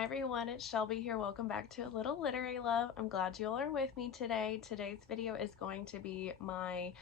Hi everyone, it's Shelby here. Welcome back to A Little Literary Love. I'm glad you all are with me today. Today's video is going to be my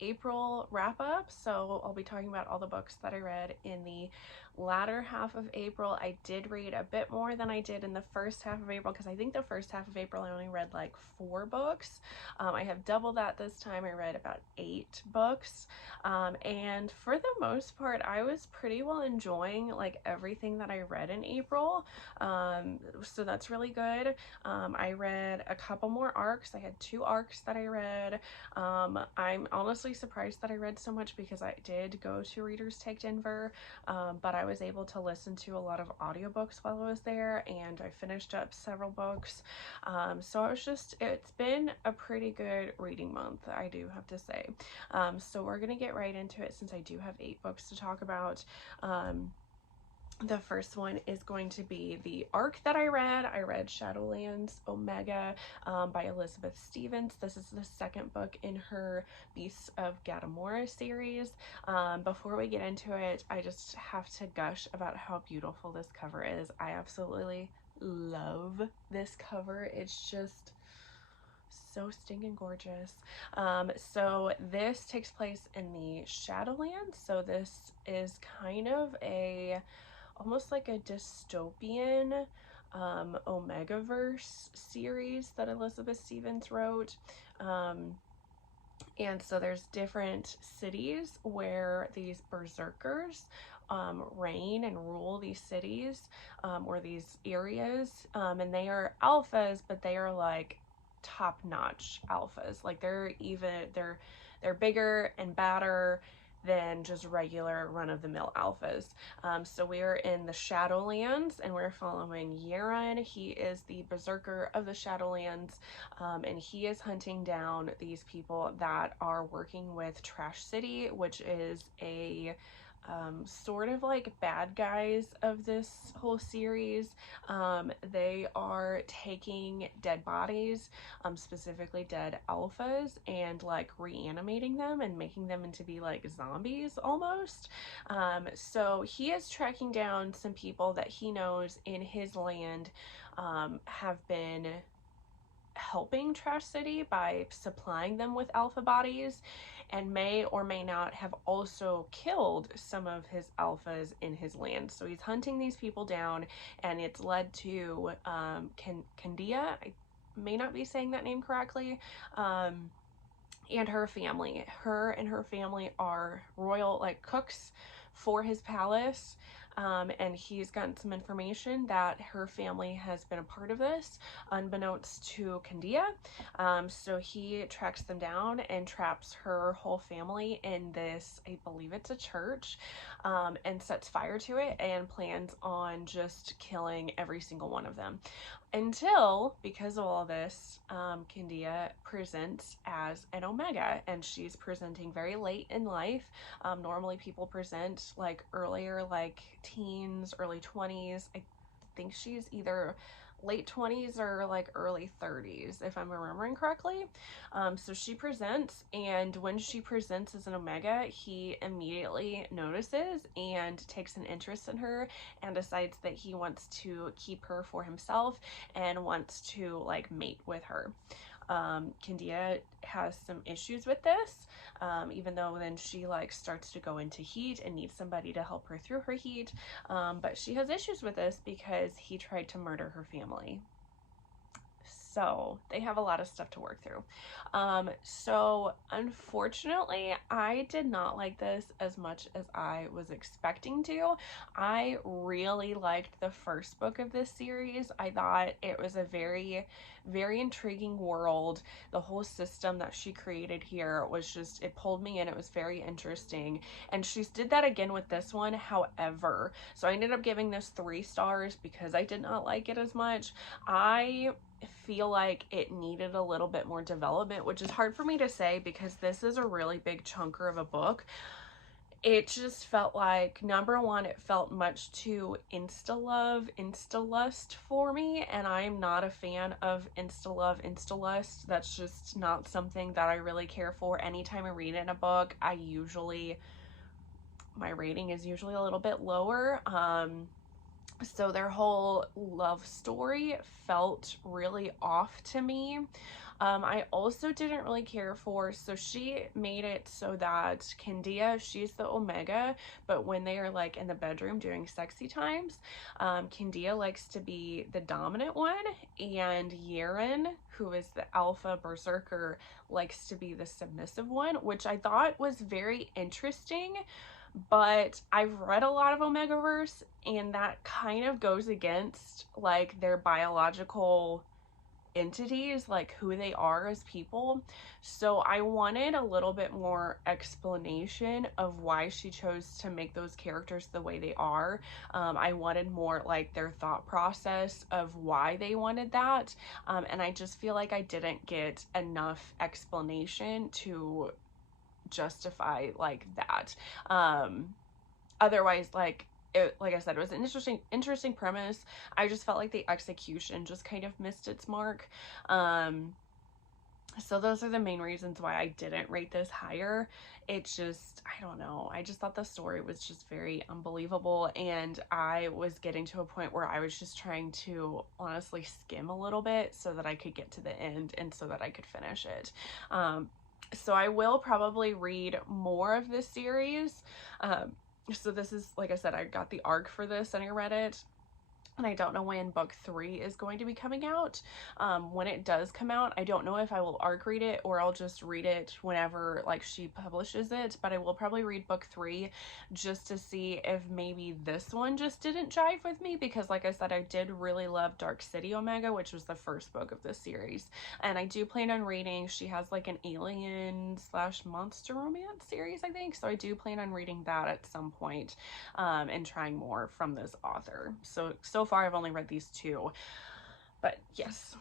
April wrap-up. So I'll be talking about all the books that I read in the latter half of April. I did read a bit more than I did in the first half of April because I think the first half of April I only read like 4 books. I have double that this time. I read about 8 books. And for the most part, I was pretty well enjoying like everything that I read in April. So that's really good. I read a couple more arcs. I had 2 arcs that I read. I'm honestly surprised that I read so much because I did go to Readers Take Denver, but I was able to listen to a lot of audiobooks while I was there, and I finished up several books. So it's been a pretty good reading month, I do have to say. So we're gonna get right into it since I do have 8 books to talk about. The first one is going to be the arc that I read. I read Shadowlands Omega by Elizabeth Stevens. This is the second book in her Beasts of Gadamora series. Before we get into it, I just have to gush about how beautiful this cover is. I absolutely love this cover. It's just so stinking gorgeous. So this takes place in the Shadowlands. So this is kind of almost like a dystopian Omegaverse series that Elizabeth Stevens wrote. And so there's different cities where these berserkers reign and rule these cities or these areas, and they are alphas, but they are like top-notch alphas. Like they're bigger and badder than just regular run-of-the-mill alphas. So we're in the Shadowlands and we're following Yaron. He is the berserker of the Shadowlands, and he is hunting down these people that are working with Trash City, which is a sort of like bad guys of this whole series. They are taking dead bodies, specifically dead alphas, and like reanimating them and making them into be like zombies almost. So he is tracking down some people that he knows in his land have been helping Trash City by supplying them with alpha bodies, and may or may not have also killed some of his alphas in his land. So he's hunting these people down, and it's led to Kandi, I may not be saying that name correctly, and her family. Her and her family are royal like cooks for his palace. And he's gotten some information that her family has been a part of this, unbeknownst to Kandi. So he tracks them down and traps her whole family in this, I believe it's a church, and sets fire to it and plans on just killing every single one of them. Until, because of all this, Kandi presents as an Omega, and she's presenting very late in life. Normally people present like earlier, like teens, early 20s. I think she's either late 20s or like early 30s, if I'm remembering correctly. So she presents, and when she presents as an Omega, he immediately notices and takes an interest in her and decides that he wants to keep her for himself and wants to like mate with her. Kandi has some issues with this, even though then she like starts to go into heat and needs somebody to help her through her heat, but she has issues with this because he tried to murder her family. So they have a lot of stuff to work through. So unfortunately, I did not like this as much as I was expecting to. I really liked the first book of this series. I thought it was a very, very intriguing world. The whole system that she created here was just, it pulled me in. It was very interesting. And she did that again with this one. However, so I ended up giving this 3 stars because I did not like it as much. I feel like it needed a little bit more development, which is hard for me to say because this is a really big chunker of a book. It just felt like, number one, it felt much too insta-love, insta-lust for me, and I'm not a fan of insta-love, insta-lust. That's just not something that I really care for. Anytime I read in a book, my rating is usually a little bit lower. So their whole love story felt really off to me. I also didn't really care for, so she made it so that Kandia, she's the Omega, but when they are like in the bedroom doing sexy times, Kandia likes to be the dominant one, and Yeren, who is the alpha berserker, likes to be the submissive one, which I thought was very interesting. But I've read a lot of Omegaverse, and that kind of goes against like their biological entities, like who they are as people. So I wanted a little bit more explanation of why she chose to make those characters the way they are. I wanted more like their thought process of why they wanted that. And I just feel like I didn't get enough explanation to justify like that. Otherwise, like like I said, it was an interesting premise. I just felt like the execution just kind of missed its mark. So those are the main reasons why I didn't rate this higher. It's just, I don't know, I just thought the story was just very unbelievable, and I was getting to a point where I was just trying to honestly skim a little bit so that I could get to the end and so that I could finish it. So I will probably read more of this series. So this is, like I said, I got the arc for this and I read it. And I don't know when book 3 is going to be coming out. When it does come out, I don't know if I will arc read it or I'll just read it whenever like she publishes it, but I will probably read book 3 just to see if maybe this one just didn't jive with me, because like I said, I did really love Dark City Omega, which was the first book of this series, and I do plan on reading, she has like an alien slash monster romance series, I think, so I do plan on reading that at some point, and trying more from this author. So far I've only read these 2, but yes.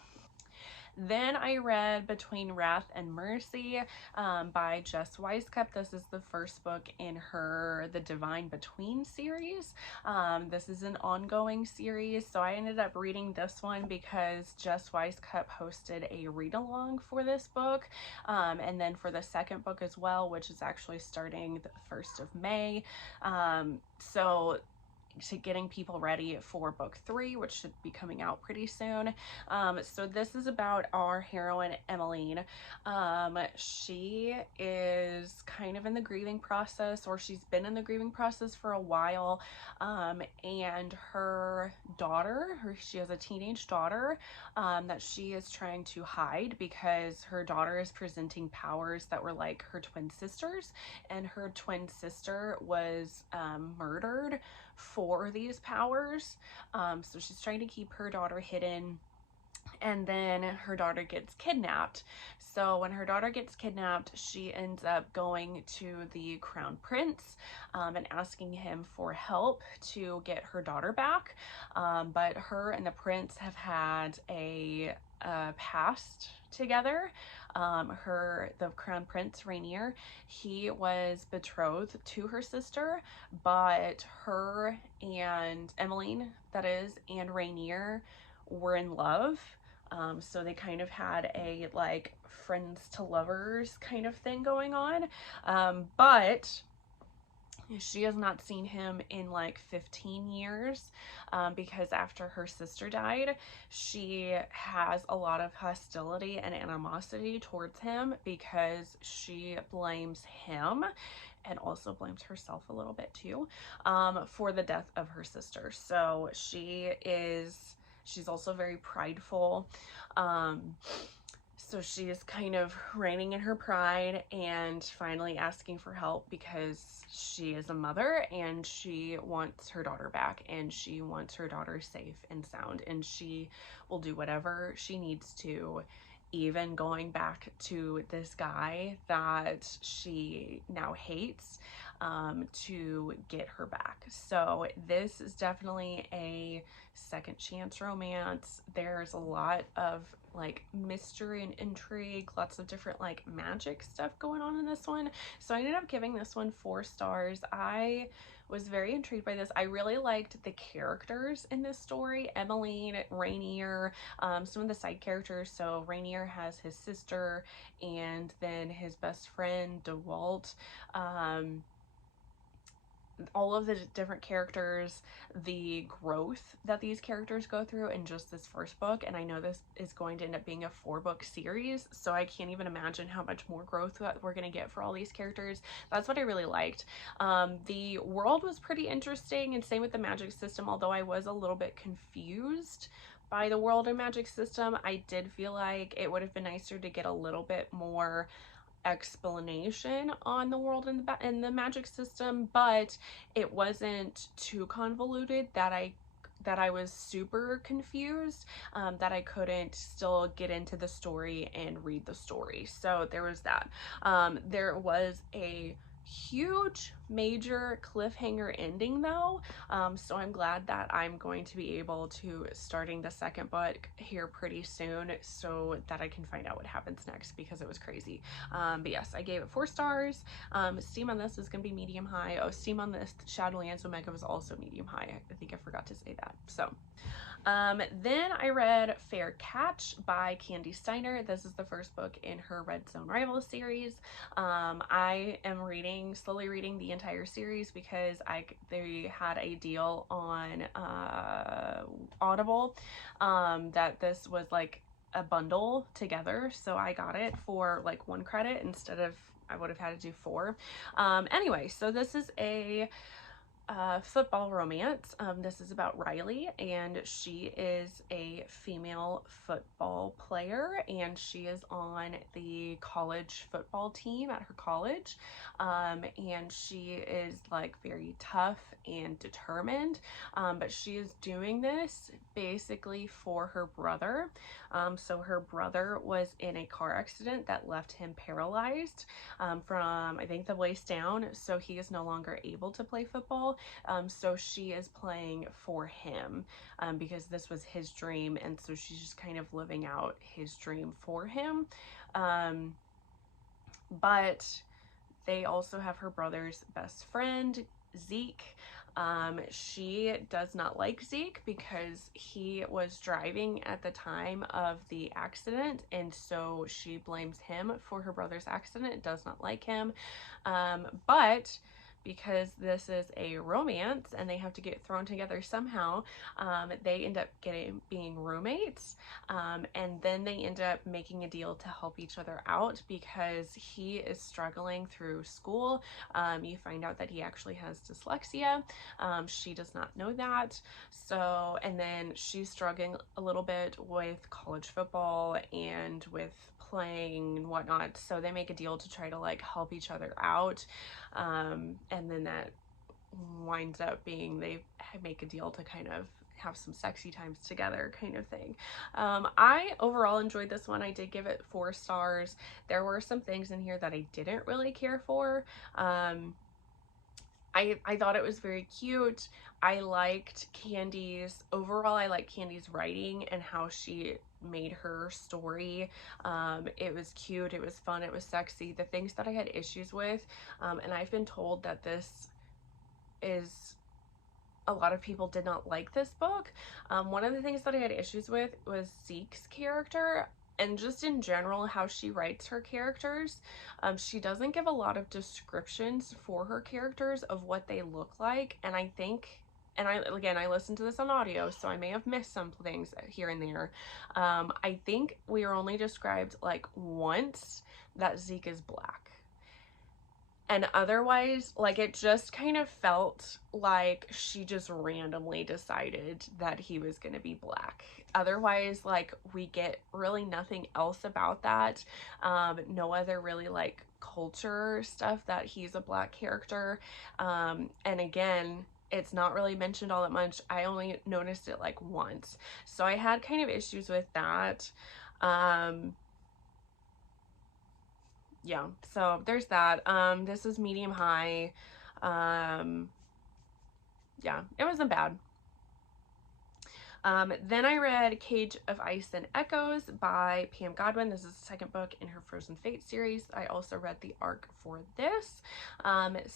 Then I read Between Wrath and Mercy by Jess Wisecup. This is the first book in her The Divine Between series. This is an ongoing series, so I ended up reading this one because Jess Wisecup hosted a read-along for this book, and then for the second book as well, which is actually starting the 1st of May. So to getting people ready for book 3, which should be coming out pretty soon. So this is about our heroine, Emmeline. She is kind of in the grieving process, or she's been in the grieving process for a while, and her daughter, she has a teenage daughter that she is trying to hide because her daughter is presenting powers that were like her twin sisters, and her twin sister was murdered for these powers. So she's trying to keep her daughter hidden, and then her daughter gets kidnapped. So when her daughter gets kidnapped, she ends up going to the Crown Prince and asking him for help to get her daughter back. But her and the prince have had a past together. The Crown Prince, Rainier, he was betrothed to her sister, but her and Emmeline, that is, and Rainier were in love. So they kind of had a like friends to lovers kind of thing going on. But she has not seen him in like 15 years, because after her sister died, she has a lot of hostility and animosity towards him because she blames him, and also blames herself a little bit too, for the death of her sister. So she's also very prideful. So she is kind of reigning in her pride and finally asking for help because she is a mother and she wants her daughter back, and she wants her daughter safe and sound, and she will do whatever she needs to, even going back to this guy that she now hates, to get her back. So this is definitely a second chance romance. There's a lot of like mystery and intrigue, lots of different like magic stuff going on in this one. So I ended up giving this one 4 stars. I was very intrigued by this. I really liked the characters in this story. Emmeline, Rainier, some of the side characters. So Rainier has his sister and then his best friend, DeWalt. all of the different characters, the growth that these characters go through in just this first book, and I know this is going to end up being a 4-book series, so I can't even imagine how much more growth that we're going to get for all these characters. That's what I really liked. The world was pretty interesting, and same with the magic system, although I was a little bit confused by the world and magic system. I did feel like it would have been nicer to get a little bit more explanation on the world and the magic system, but it wasn't too convoluted that I was super confused, that I couldn't still get into the story and read the story. So there was that. There was a huge major cliffhanger ending though, so I'm glad that I'm going to be able to starting the second book here pretty soon so that I can find out what happens next, because it was crazy. But yes, I gave it 4 stars. Steam on this is going to be medium high. Oh, Steam on this Shadowlands Omega was also medium high. I think I forgot to say that. So then I read Fair Catch by Kandi Steiner. This is the first book in her Red Zone Rivals series. I am slowly reading the entire series because they had a deal on Audible that this was like a bundle together, so I got it for like 1 credit instead of I would have had to do 4. Anyway, so this is a football romance. This is about Riley, and she is a female football player, and she is on the college football team at her college, and she is like very tough and determined, but she is doing this basically for her brother. So her brother was in a car accident that left him paralyzed from I think the waist down, so he is no longer able to play football. So she is playing for him because this was his dream, and so she's just kind of living out his dream for him. But they also have her brother's best friend, Zeke. She does not like Zeke because he was driving at the time of the accident, and so she blames him for her brother's accident, does not like him. But because this is a romance and they have to get thrown together somehow, they end up being roommates, and then they end up making a deal to help each other out because he is struggling through school. You find out that he actually has dyslexia. She does not know that. So, and then she's struggling a little bit with college football and with playing and whatnot, so they make a deal to try to like help each other out, and then that winds up being they make a deal to kind of have some sexy times together kind of thing. I overall enjoyed this one. I did give it 4 stars. There were some things in here that I didn't really care for. I thought it was very cute. I liked Kandi's writing and how she made her story. It was cute, it was fun, it was sexy. The things that I had issues with, and I've been told that a lot of people did not like this book. One of the things that I had issues with was Zeke's character, and just in general how she writes her characters. She doesn't give a lot of descriptions for her characters of what they look like, and I think, and I listened to this on audio, so I may have missed some things here and there. I think we are only described like once that Zeke is black. And otherwise, like, it just kind of felt like she just randomly decided that he was going to be black. Otherwise, like, we get really nothing else about that. No other really, like, culture stuff that he's a black character. And again, it's not really mentioned all that much. I only noticed it, like, once. So I had kind of issues with that. Yeah, so there's that. This is medium high. Yeah, it wasn't bad. Then I read Cage of Ice and Echoes by Pam Godwin. This is the second book in her Frozen Fate series. I also read the arc for this.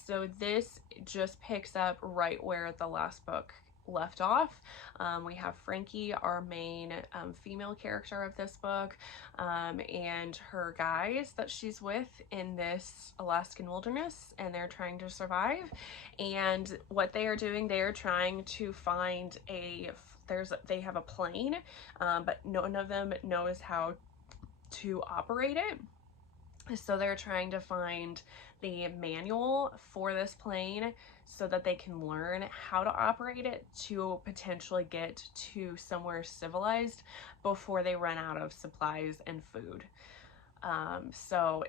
So this just picks up right where the last book left off. We have Frankie, our main female character of this book, and her guys that she's with in this Alaskan wilderness, and they're trying to survive. And what they are doing, they are trying to find they have a plane, but none of them knows how to operate it. So they're trying to find the manual for this plane so that they can learn how to operate it to potentially get to somewhere civilized before they run out of supplies and food. So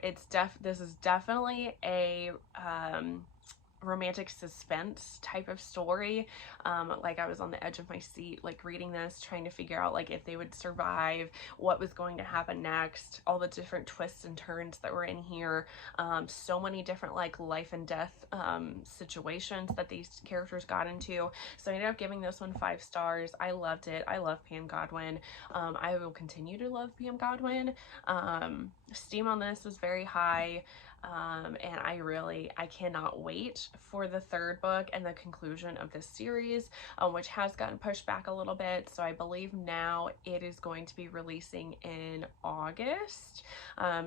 this is definitely a romantic suspense type of story. Like I was on the edge of my seat, like reading this, trying to figure out like if they would survive, what was going to happen next, all the different twists and turns that were in here. So many different like life and death situations that these characters got into. So I ended up giving this one 5 stars. I loved it. I love Pam Godwin. I will continue to love Pam Godwin. Steam on this was very high. And I cannot wait for the 3rd book and the conclusion of this series, which has gotten pushed back a little bit. So I believe now it is going to be releasing in August.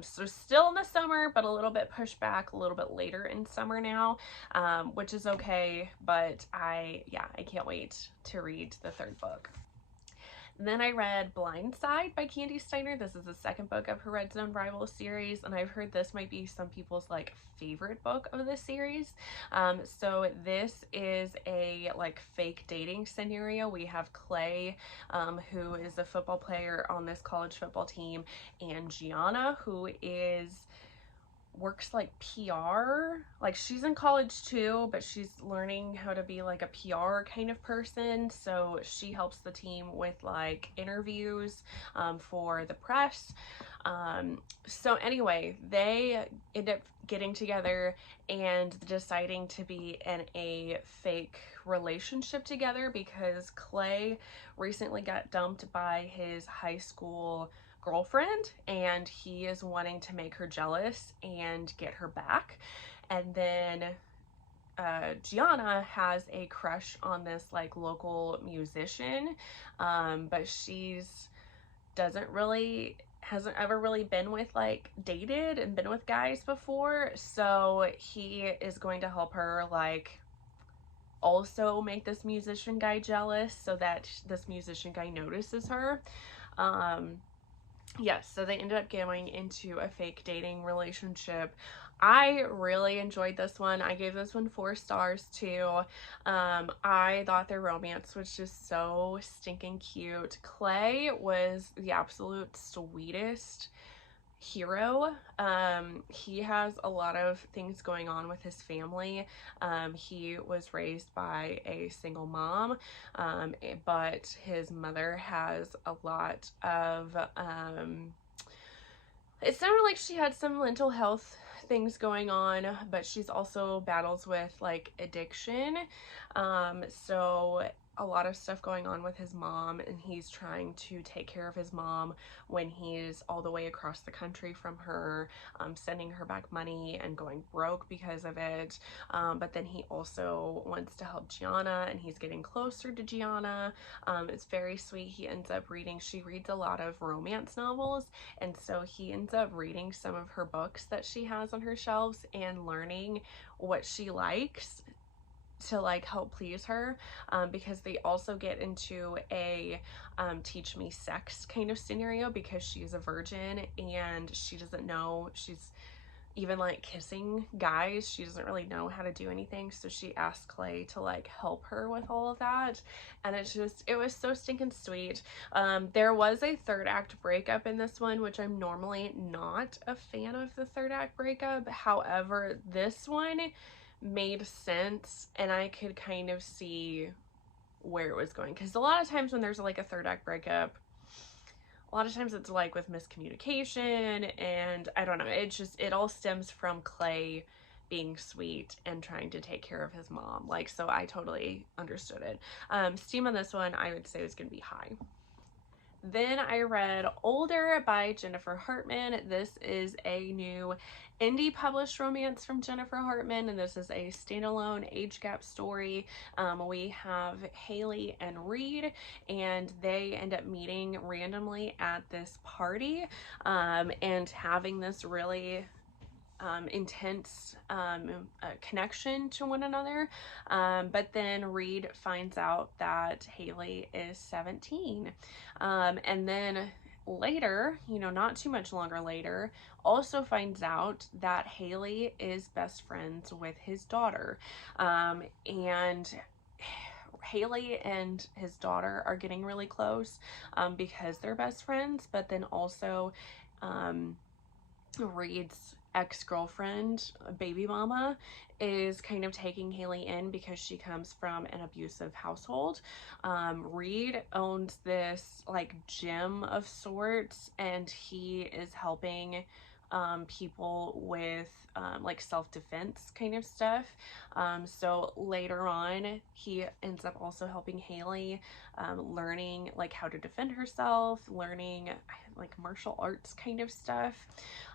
So still in the summer, but a little bit pushed back a little bit later in summer now, which is okay. But I can't wait to read the 3rd book. Then I read Blindside by Kandi Steiner. This is the 2nd book of her Red Zone Rival series, and I've heard this might be some people's like favorite book of the series. So this is a like fake dating scenario. We have Clay, who is a football player on this college football team, and Gianna, who works like PR. Like she's in college too, but she's learning how to be like a PR kind of person. So she helps the team with like interviews for the press. So anyway, they end up getting together and deciding to be in a fake relationship together because Clay recently got dumped by his high school girlfriend, and he is wanting to make her jealous and get her back. And then Gianna has a crush on this like local musician, but hasn't ever really been with like dated and been with guys before, so he is going to help her like also make this musician guy jealous so that this musician guy notices her. Yes, so they ended up going into a fake dating relationship. I really enjoyed this one. I gave this one 4 stars too. I thought their romance was just so stinking cute. Clay was the absolute sweetest hero. He has a lot of things going on with his family. He was raised by a single mom, but his mother has a lot of it sounded like she had some mental health things going on, but she's also battles with like addiction. So a lot of stuff going on with his mom, and he's trying to take care of his mom when he's all the way across the country from her, sending her back money and going broke because of it. But then he also wants to help Gianna, and he's getting closer to Gianna. It's very sweet. She reads a lot of romance novels, and so he ends up reading some of her books that she has on her shelves and learning what she likes to like help please her, because they also get into a teach me sex kind of scenario because she's a virgin and she doesn't know, she's even like kissing guys, she doesn't really know how to do anything, so she asked Clay to like help her with all of that, and it was so stinking sweet. There was a 3rd act breakup in this one, which I'm normally not a fan of the 3rd act breakup. However, this one made sense, and I could kind of see where it was going, because a lot of times when there's like a 3rd act breakup, a lot of times it's like with miscommunication, and I don't know, it all stems from Clay being sweet and trying to take care of his mom, like, so I totally understood it. Steam on this one I would say was gonna be high. Then I read Older by Jennifer Hartmann. This is a new indie published romance from Jennifer Hartmann, and this is a standalone age gap story. We have Haley and Reed, and they end up meeting randomly at this party and having this really intense connection to one another. But then Reed finds out that Haley is 17. And then later, you know, not too much longer later, also finds out that Haley is best friends with his daughter. And Haley and his daughter are getting really close because they're best friends, but then also Reed's ex-girlfriend, baby mama, is kind of taking Haley in because she comes from an abusive household. Reed owns this like gym of sorts, and he is helping people with like self-defense kind of stuff. So later on, he ends up also helping Haley learning like how to defend herself, learning like martial arts kind of stuff.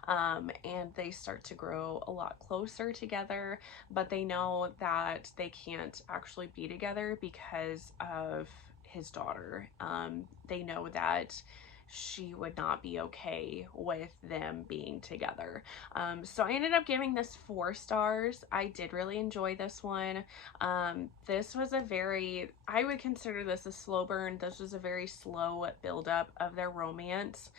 And they start to grow a lot closer together, but they know that they can't actually be together because of his daughter. They know that she would not be okay with them being together. So I ended up giving this 4 stars. I did really enjoy this one. This was I would consider this a slow burn. This was a very slow buildup of their romance.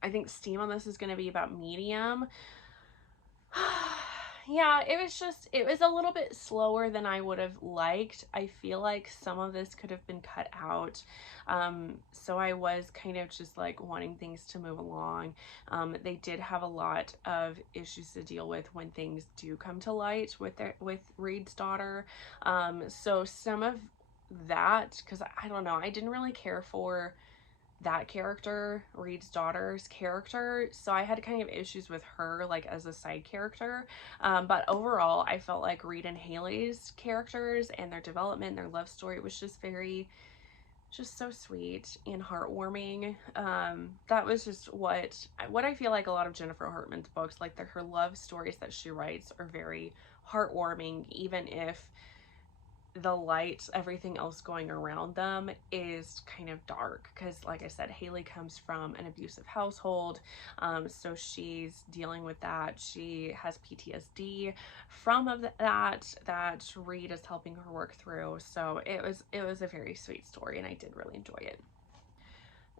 I think steam on this is going to be about medium. Yeah, it was a little bit slower than I would have liked. I feel like some of this could have been cut out. So I was kind of just like wanting things to move along. They did have a lot of issues to deal with when things do come to light with Reed's daughter. So some of that, because I don't know, I didn't really care for that character, Reed's daughter's character, so I had kind of issues with her like as a side character, but overall I felt like Reed and Haley's characters and their development, their love story was just so sweet and heartwarming. That was just what I feel like a lot of Jennifer Hartmann's books, like her love stories that she writes are very heartwarming, even if the light, everything else going around them is kind of dark, because like I said, Haley comes from an abusive household, so she's dealing with that. She has PTSD from that Reed is helping her work through. So it was a very sweet story, and I did really enjoy it.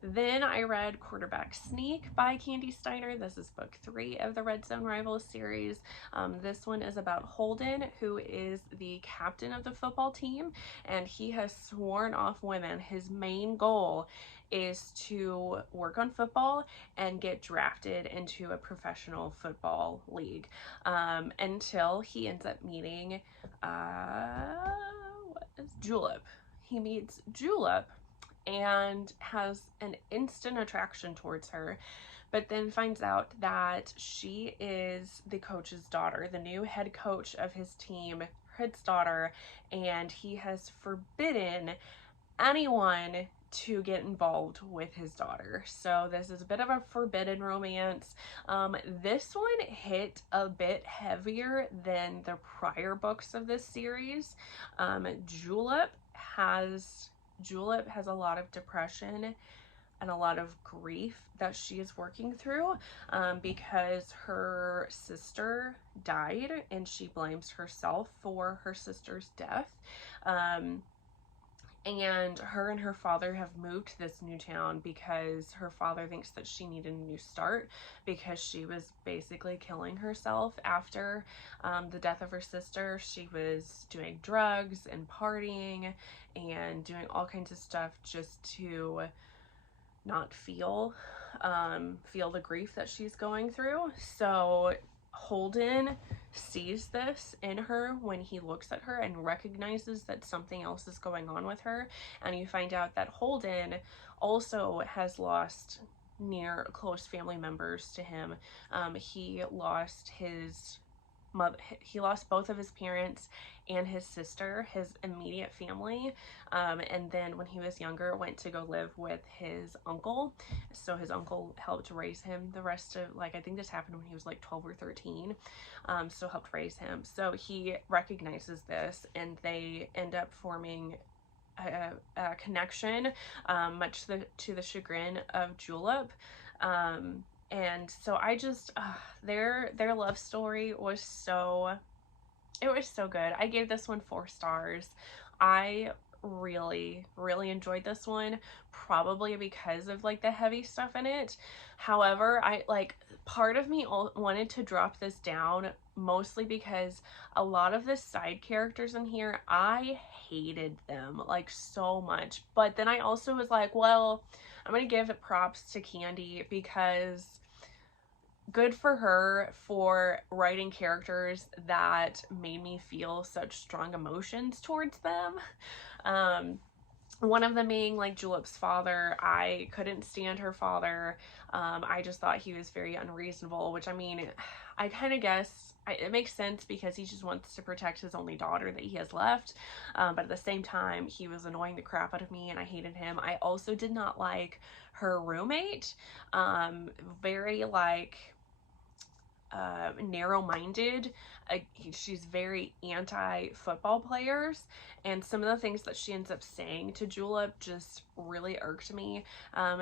Then I read Quarterback Sneak by Kandi Steiner. This is book 3 of the Red Zone Rivals series. This one is about Holden, who is the captain of the football team, and he has sworn off women. His main goal is to work on football and get drafted into a professional football league, until he ends up meeting Julep. He meets Julep and has an instant attraction towards her, but then finds out that she is the coach's daughter, the new head coach of his team, his daughter, and he has forbidden anyone to get involved with his daughter. So this is a bit of a forbidden romance. This one hit a bit heavier than the prior books of this series. Julep has a lot of depression and a lot of grief that she is working through, because her sister died and she blames herself for her sister's death. And her and her father have moved to this new town because her father thinks that she needed a new start, because she was basically killing herself after the death of her sister. She was doing drugs and partying and doing all kinds of stuff just to not feel the grief that she's going through. So Holden sees this in her when he looks at her and recognizes that something else is going on with her, and you find out that Holden also has lost near close family members to him. He lost his he lost both of his parents and his sister, his immediate family. And then when he was younger, went to go live with his uncle. So his uncle helped raise him the rest of, like, I think this happened when he was like 12 or 13. So helped raise him. So he recognizes this, and they end up forming a connection, much to the chagrin of Julep. And so I just, their love story was so, it was so good. I gave this one 4 stars. I really enjoyed this one, probably because of like the heavy stuff in it. However, I like, part of me wanted to drop this down, mostly because a lot of the side characters in here, I hated them like so much. But then I also was like, well, I'm gonna give it props to Kandi, because good for her for writing characters that made me feel such strong emotions towards them. One of them being like Julep's father. I couldn't stand her father. I just thought he was very unreasonable, which, I mean, I kind of guess it makes sense because he just wants to protect his only daughter that he has left. But at the same time, he was annoying the crap out of me and I hated him. I also did not like her roommate. Very like narrow-minded. She's very anti-football players, and some of the things that she ends up saying to Julep just really irked me.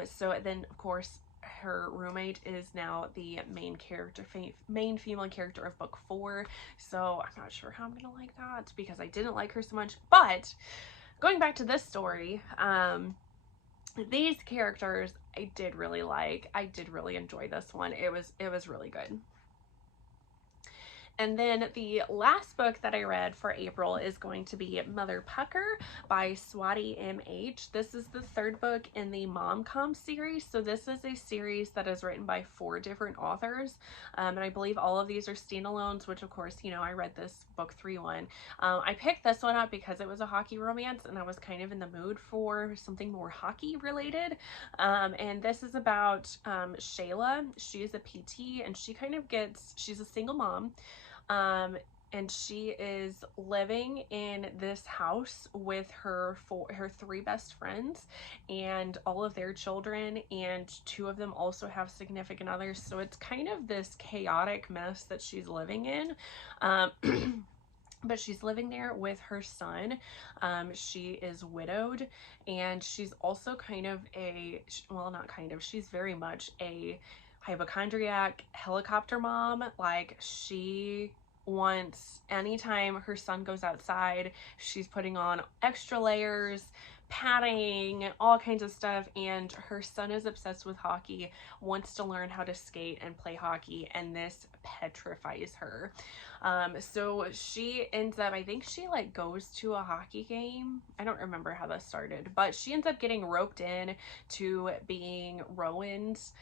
So then of course her roommate is now the main character, main female character of book 4, so I'm not sure how I'm gonna like that because I didn't like her so much. But going back to this story, these characters I did really like. I did really enjoy this one. It was really good. And then the last book that I read for April is going to be Mother Pucker by Swati M.H. This is the 3rd book in the Mom-Com series. So this is a series that is written by 4 different authors. And I believe all of these are standalones, which of course, you know, I read this book 3 one. I picked this one up because it was a hockey romance and I was kind of in the mood for something more hockey related. And this is about Shayla. She is a PT and she kind of she's a single mom. And she is living in this house with her 3 best friends and all of their children, and 2 of them also have significant others. So it's kind of this chaotic mess that she's living in. But she's living there with her son. She is widowed, and she's also kind of well, not kind of, she's very much a hypochondriac helicopter mom. Like, she wants, anytime her son goes outside, she's putting on extra layers, padding, all kinds of stuff. And her son is obsessed with hockey, wants to learn how to skate and play hockey, and this petrifies her. So she ends up, I think she like goes to a hockey game. I don't remember how this started, but she ends up getting roped in to being Rowan's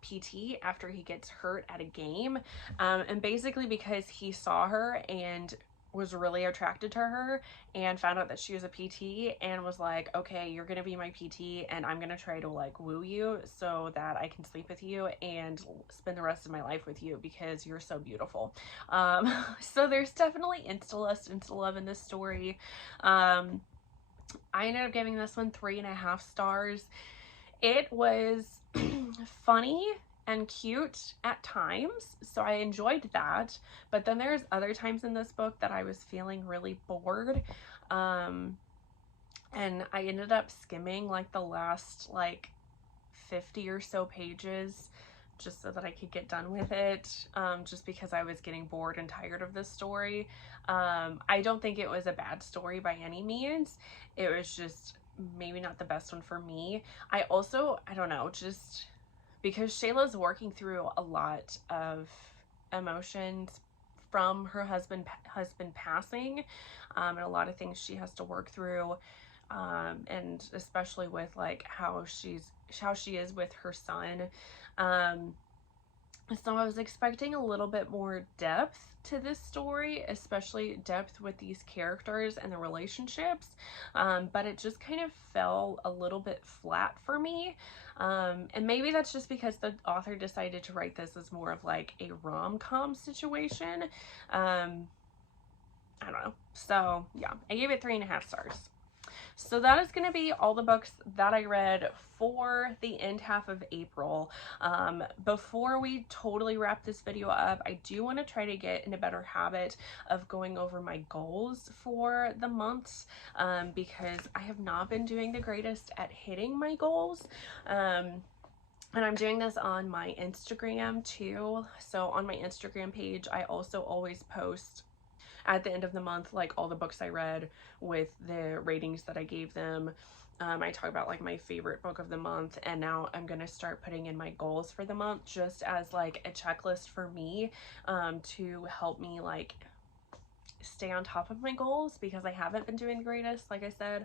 PT after he gets hurt at a game. And basically because he saw her and was really attracted to her and found out that she was a PT and was like, okay, you're gonna be my PT and I'm gonna try to like woo you so that I can sleep with you and spend the rest of my life with you because you're so beautiful. So there's definitely insta-lust, insta-love in this story. I ended up giving this one 3.5 stars. It was funny and cute at times, so I enjoyed that. But then there's other times in this book that I was feeling really bored, and I ended up skimming like the last like 50 or so pages just so that I could get done with it, just because I was getting bored and tired of this story. I don't think it was a bad story by any means. It was just maybe not the best one for me. I don't know, just because Shayla's working through a lot of emotions from her husband passing, and a lot of things she has to work through, and especially with like how she is with her son. So I was expecting a little bit more depth to this story, especially depth with these characters and the relationships, but it just kind of fell a little bit flat for me. And maybe that's just because the author decided to write this as more of like a rom-com situation. I don't know. So yeah, I gave it 3.5 stars. So that is going to be all the books that I read for the end half of April. Before we totally wrap this video up, I do want to try to get in a better habit of going over my goals for the months, because I have not been doing the greatest at hitting my goals. And I'm doing this on my Instagram too. So on my Instagram page, I also always post at the end of the month, like all the books I read with the ratings that I gave them. I talk about like my favorite book of the month, and now I'm gonna start putting in my goals for the month just as like a checklist for me, to help me like stay on top of my goals, because I haven't been doing the greatest, like I said.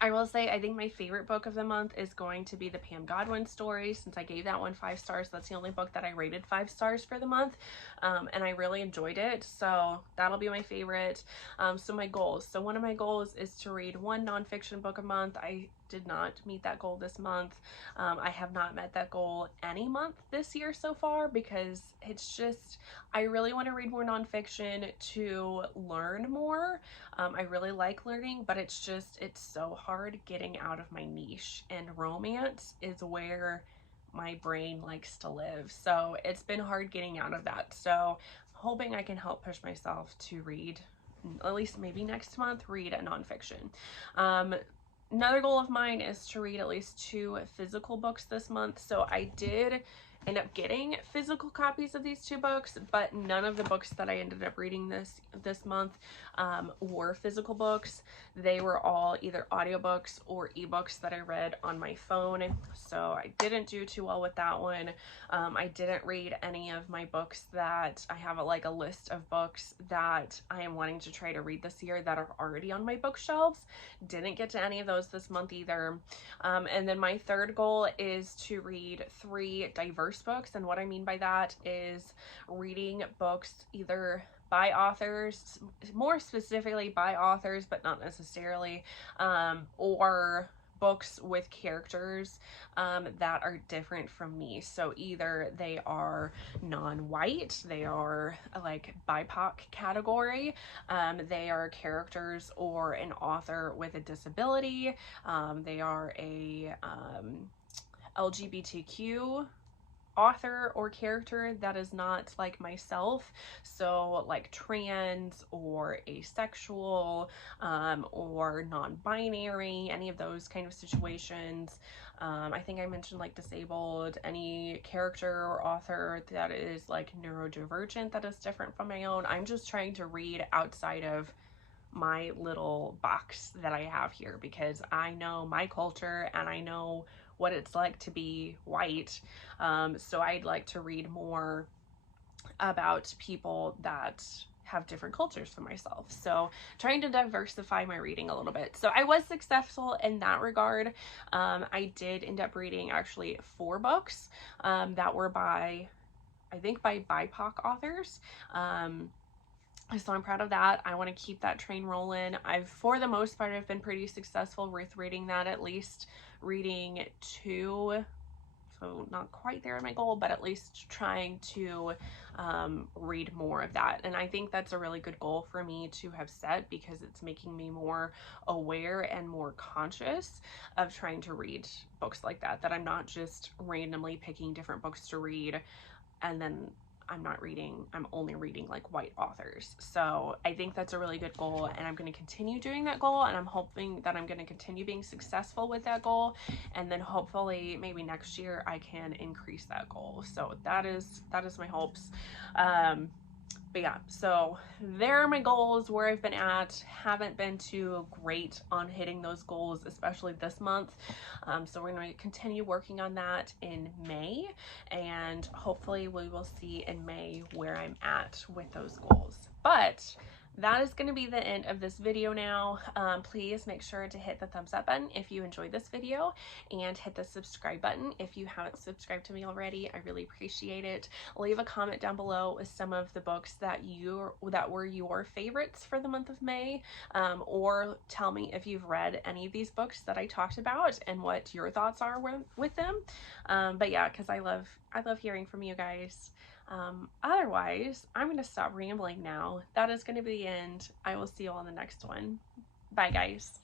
I will say I think my favorite book of the month is going to be the Pam Godwin story, since I gave that one 5 stars. That's the only book that I rated 5 stars for the month, and I really enjoyed it, so that'll be my favorite. So my goals. So one of my goals is to read 1 nonfiction book a month. I did not meet that goal this month. I have not met that goal any month this year so far, because it's just, I really want to read more nonfiction to learn more. I really like learning, but it's just, it's so hard getting out of my niche, and romance is where my brain likes to live. So it's been hard getting out of that. So hoping I can help push myself to read, at least maybe next month, read a nonfiction. Another goal of mine is to read at least 2 physical books this month. So I did end up getting physical copies of these 2 books, but none of the books that I ended up reading this month were physical books. They were all either audiobooks or ebooks that I read on my phone. So I didn't do too well with that one. I didn't read any of my books that I have like a list of books that I am wanting to try to read this year that are already on my bookshelves. Didn't get to any of those this month either. And then my third goal is to read 3 diverse books, and what I mean by that is reading books either by authors, more specifically by authors, but not necessarily, or books with characters that are different from me. So either they are non-white, they are like BIPOC category, they are characters or an author with a disability, they are a LGBTQ author or character that is not like myself, so like trans or asexual, or non-binary, any of those kind of situations. I think I mentioned like disabled, any character or author that is like neurodivergent that is different from my own. I'm just trying to read outside of my little box that I have here, because I know my culture and I know what it's like to be white. So I'd like to read more about people that have different cultures from myself. So trying to diversify my reading a little bit. So I was successful in that regard. I did end up reading actually 4 books that were by, I think by BIPOC authors. So I'm proud of that. I want to keep that train rolling. For the most part, I've been pretty successful with reading that, at least reading 2, so not quite there in my goal, but at least trying to read more of that. And I think that's a really good goal for me to have set, because it's making me more aware and more conscious of trying to read books like that, that I'm not just randomly picking different books to read and then I'm only reading like white authors. So I think that's a really good goal, and I'm going to continue doing that goal, and I'm hoping that I'm going to continue being successful with that goal, and then hopefully maybe next year I can increase that goal. So that is my hopes. But yeah, so there are my goals, where I've been at. Haven't been too great on hitting those goals, especially this month. So we're going to continue working on that in May, and hopefully we will see in May where I'm at with those goals. But that is going to be the end of this video now. Please make sure to hit the thumbs up button if you enjoyed this video, and hit the subscribe button if you haven't subscribed to me already. I really appreciate it. Leave a comment down below with some of the books that were your favorites for the month of May, or tell me if you've read any of these books that I talked about and what your thoughts are with them. But yeah, because I love hearing from you guys. Otherwise, I'm going to stop rambling now. That is going to be the end. I will see you all in the next one. Bye, guys.